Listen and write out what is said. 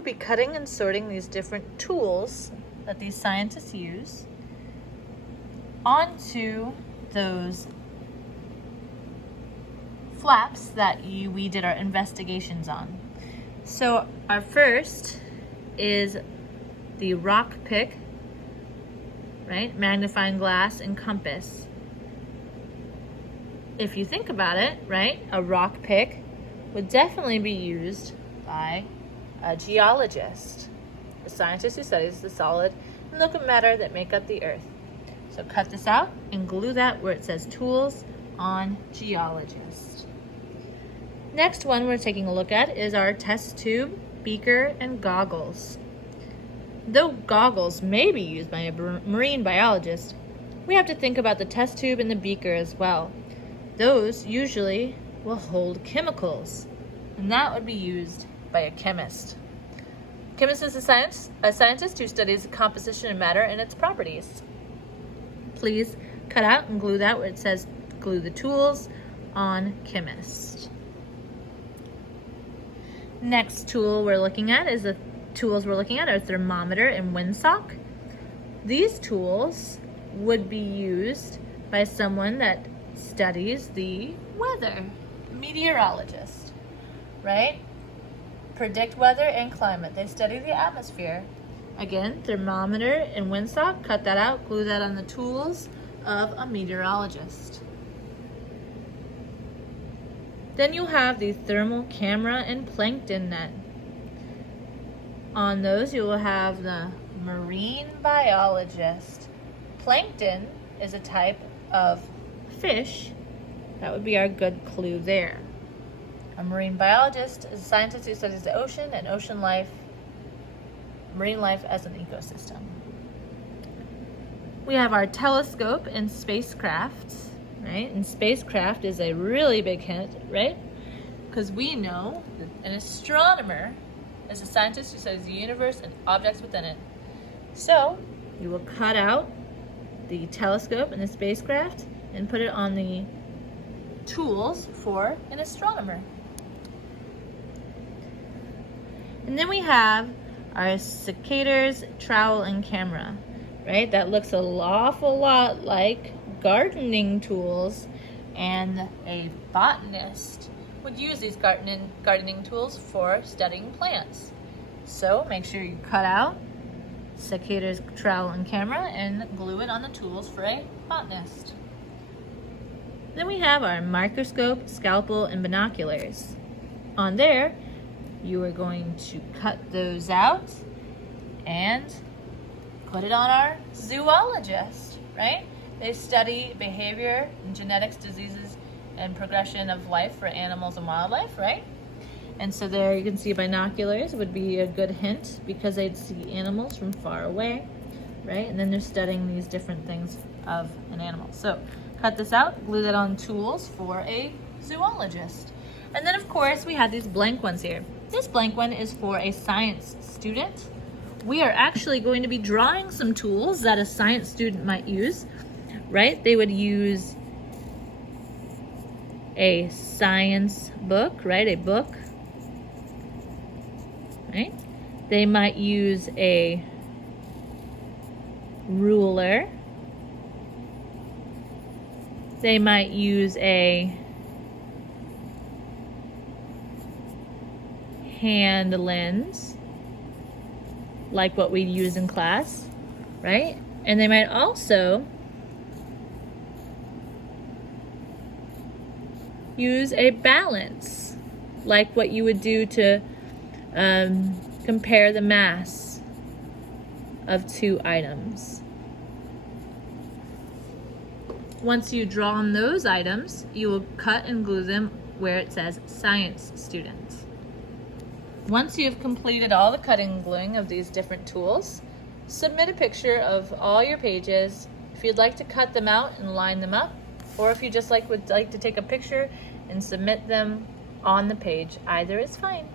will be cutting and sorting these different tools that these scientists use onto those flaps that we did our investigations on. So our first is the rock pick, right? Magnifying glass and compass. If you think about it, right, a rock pick would definitely be used by a geologist, a scientist who studies the solid and liquid matter that make up the earth. So cut this out and glue that where it says tools on geologist. Next one we're taking a look at is our test tube, beaker, and goggles. Though goggles may be used by a marine biologist, we have to think about the test tube and the beaker as well. Those usually will hold chemicals, and that would be used by a chemist. A chemist is a scientist who studies the composition of matter and its properties. Please cut out and glue that where it says glue the tools on chemist. Next tool we're looking at is are thermometer and windsock. These tools would be used by someone that studies the weather, meteorologist, right? Predict weather and climate. They study the atmosphere. Again, thermometer and windsock, cut that out, glue that on the tools of a meteorologist. Then you'll have the thermal camera and plankton net. On those, you will have the marine biologist. Plankton is a type of fish. That would be our good clue there. A marine biologist is a scientist who studies the ocean and ocean life, marine life as an ecosystem. We have our telescope and spacecraft, right? And spacecraft is a really big hint, right? Because we know that an astronomer is a scientist who studies the universe and objects within it. So you will cut out the telescope and the spacecraft and put it on the tools for an astronomer. And then we have our secateurs, trowel, and camera, right? That looks an awful lot like gardening tools, and a botanist would use these gardening tools for studying plants. So make sure you cut out secateurs, trowel, and camera and glue it on the tools for a botanist. Then we have our microscope, scalpel, and binoculars. On there, you are going to cut those out and put it on our zoologist, right? They study behavior and genetics, diseases, and progression of life for animals and wildlife, right? And so there you can see binoculars would be a good hint because they'd see animals from far away, right? And then they're studying these different things of an animal. So cut this out, glue that on tools for a zoologist. And then of course we have these blank ones here. This blank one is for a science student. We are actually going to be drawing some tools that a science student might use, right? They would use a science book, right? A book, right? They might use a ruler. They might use a hand lens, like what we use in class, right? And they might also use a balance, like what you would do to compare the mass of two items. Once you've drawn those items, you will cut and glue them where it says science student. Once you have completed all the cutting and gluing of these different tools, submit a picture of all your pages. If you'd like to cut them out and line them up, or if you just would like to take a picture and submit them on the page, either is fine.